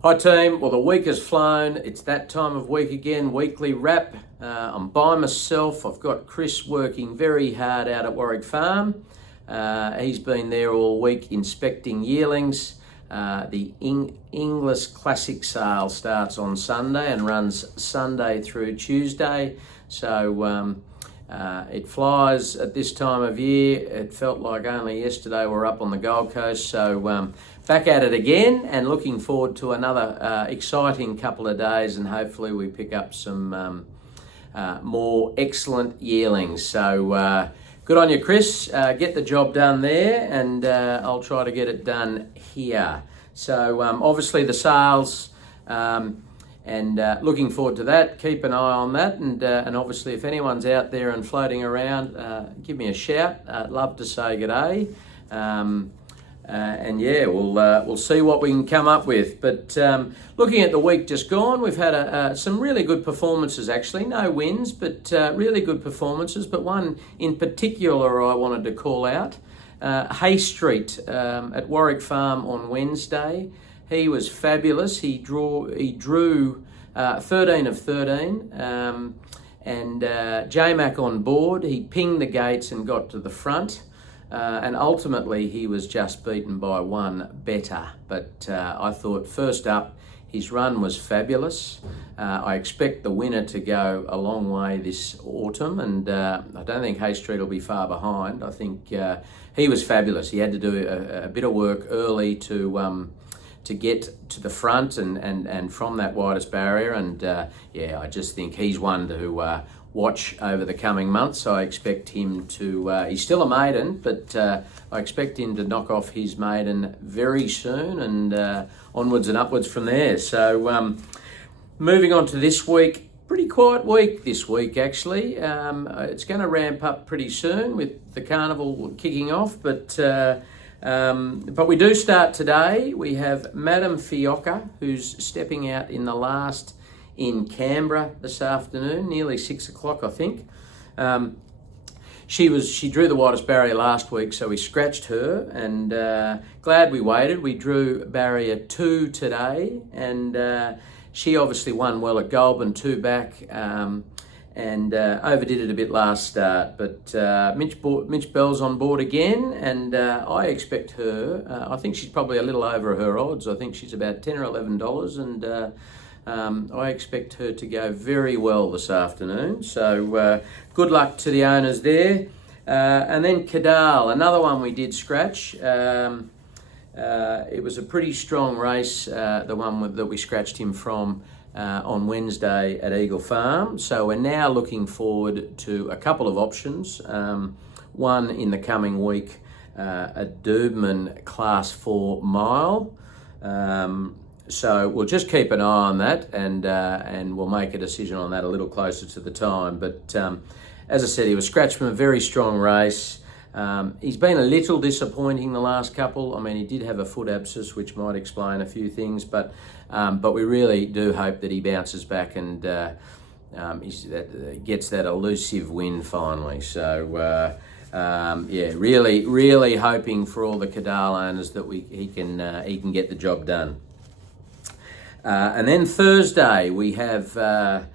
Hi team, well the week has flown, it's that time of week again, weekly wrap. I'm by myself, I've got Chris working very hard out at Warwick Farm. He's been there all week inspecting yearlings. The English Classic sale starts on Sunday and runs Sunday through Tuesday. So it flies at this time of year. It felt like only yesterday we were up on the Gold Coast. So back at it again and looking forward to another exciting couple of days, and hopefully we pick up some more excellent yearlings. So good on you, Chris. Get the job done there, and I'll try to get it done here. So obviously the sales, and looking forward to that. Keep an eye on that, and obviously if anyone's out there and floating around, give me a shout. I'd love to say g'day. And yeah, we'll see what we can come up with. But looking at the week just gone, we've had some really good performances actually. No wins, but really good performances. But one in particular I wanted to call out. Hay Street at Warwick Farm on Wednesday. He was fabulous. He drew 13 of 13. And J-Mac on board. He pinged the gates and got to the front. And ultimately he was just beaten by one better. But I thought first up, his run was fabulous. I expect the winner to go a long way this autumn, and I don't think Hay Street will be far behind. I think he was fabulous. He had to do a bit of work early to get to the front and from that widest barrier. And yeah, I just think he's one to watch over the coming months. I expect him to, he's still a maiden, but I expect him to knock off his maiden very soon, and onwards and upwards from there. So moving on to this week, pretty quiet week this week actually. It's going to ramp up pretty soon with the carnival kicking off, but we do start today. We have Madame Fiocca, who's stepping out in the last in Canberra this afternoon, nearly 6 o'clock, I think. She drew the widest barrier last week, so we scratched her, and glad we waited. We drew barrier 2 today, and she obviously won well at Goulburn, 2 back, and overdid it a bit last start. But Mitch Bell's on board again, and I expect her, I think she's probably a little over her odds. I think she's about $10 or $11, and I expect her to go very well this afternoon. So good luck to the owners there. And then Cadal, another one we did scratch. It was a pretty strong race, the one that we scratched him from on Wednesday at Eagle Farm. So we're now looking forward to a couple of options. One in the coming week, a Doobman Class 4 mile. So we'll just keep an eye on that, and we'll make a decision on that a little closer to the time. But as I said, he was scratched from a very strong race. He's been a little disappointing the last couple. I mean, he did have a foot abscess, which might explain a few things, but we really do hope that he bounces back and gets that elusive win finally. So yeah, really hoping for all the Cadal owners that he can get the job done. And then Thursday, we have a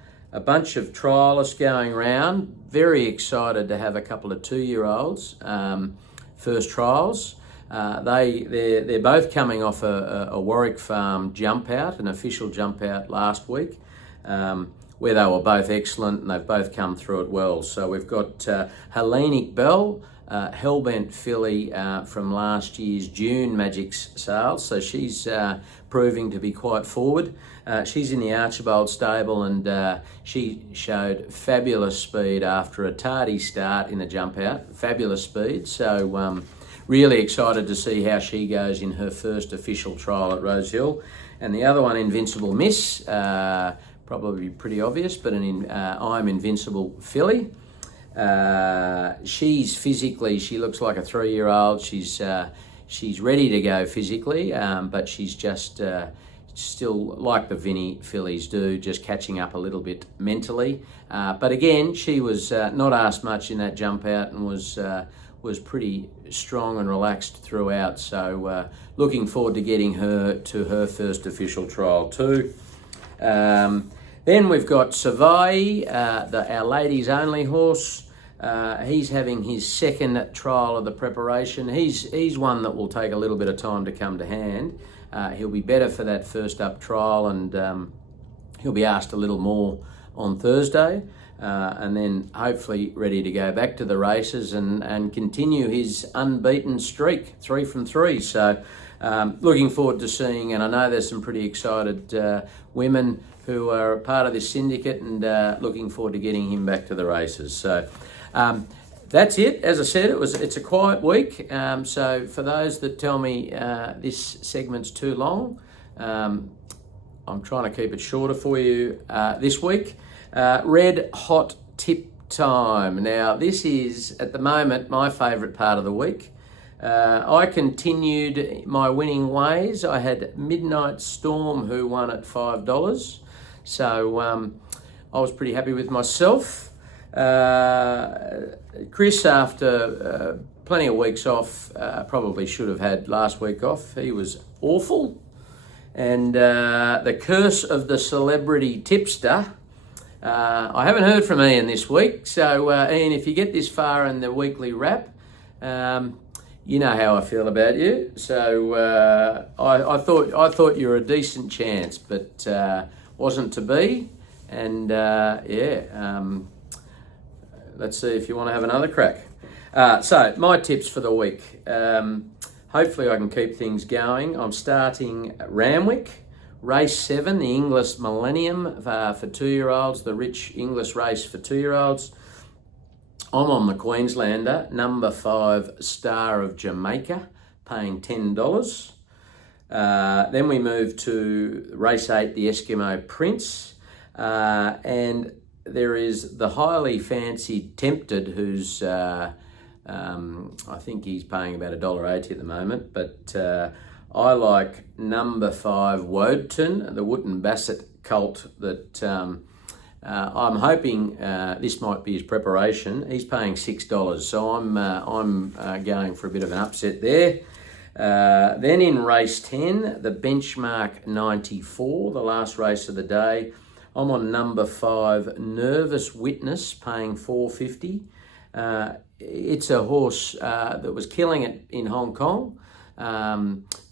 bunch of trialists going around. Very excited to have a couple of 2-year-olds, first trials. They're both coming off a Warwick Farm jump out, an official jump out last week, where they were both excellent, and they've both come through it well. So we've got Hellenic Bell, Hellbent filly from last year's June Magic's sales, so she's proving to be quite forward. She's in the Archibald stable, and she showed fabulous speed after a tardy start in the jump out. Fabulous speed, so really excited to see how she goes in her first official trial at Rosehill. And the other one, Invincible Miss, probably pretty obvious, but I'm Invincible filly. She's physically, she looks like a 3-year-old. She's ready to go physically, but she's just still, like the Vinny fillies do, just catching up a little bit mentally. But again, she was not asked much in that jump out, and was was pretty strong and relaxed throughout. So looking forward to getting her to her first official trial too. Then we've got Savai, our ladies only horse. He's having his second trial of the preparation. He's one that will take a little bit of time to come to hand. He'll be better for that first up trial, and he'll be asked a little more on Thursday, and then hopefully ready to go back to the races and continue his unbeaten streak, 3 from 3. So looking forward to seeing, and I know there's some pretty excited women who are a part of this syndicate, and looking forward to getting him back to the races. So that's it. As I said, it's a quiet week. So for those that tell me this segment's too long, I'm trying to keep it shorter for you this week. Red Hot Tip Time. Now, this is, at the moment, my favourite part of the week. I continued my winning ways. I had Midnight Storm, who won at $5. So I was pretty happy with myself. Chris, after plenty of weeks off, probably should have had last week off. He was awful. And the curse of the celebrity tipster. I haven't heard from Ian this week. So Ian, if you get this far in the weekly wrap, you know how I feel about you. So I thought you were a decent chance, but wasn't to be. And let's see if you want to have another crack. So my tips for the week. Hopefully I can keep things going. I'm starting Randwick, race 7, the English Millennium for 2-year-olds, the rich English race for 2-year-olds. I'm on the Queenslander, number 5, Star of Jamaica, paying $10. Then we move to race 8, the Eskimo Prince. And there is the highly fancied Tempted, who's, I think he's paying about $1.80 at the moment. But I like number 5, Woden, the Wootton Bassett colt that I'm hoping this might be his preparation. He's paying $6, so I'm going for a bit of an upset there. Then in race 10, the Benchmark 94, the last race of the day, I'm on number 5, Nervous Witness, paying $4.50. It's a horse that was killing it in Hong Kong.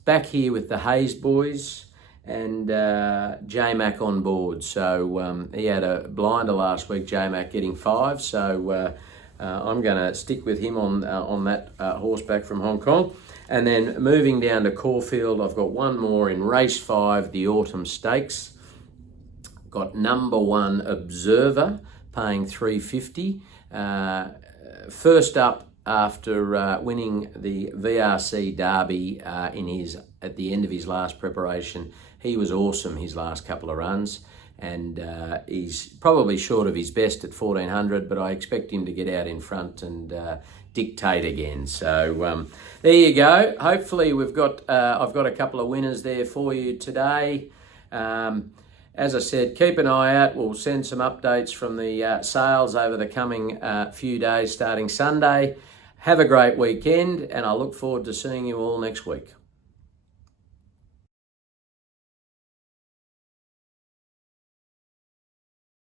Back here with the Hayes boys and J-Mac on board. So he had a blinder last week, J-Mac getting 5. So I'm going to stick with him on that horseback from Hong Kong. And then moving down to Caulfield, I've got one more in race 5, the Autumn Stakes. Got number 1, Observer, paying $3.50. First up after winning the VRC Derby at the end of his last preparation. He was awesome his last couple of runs, and he's probably short of his best at 1400, but I expect him to get out in front and dictate again. So there you go. Hopefully I've got a couple of winners there for you today. As I said, keep an eye out. We'll send some updates from the sales over the coming few days starting Sunday. Have a great weekend, and I look forward to seeing you all next week.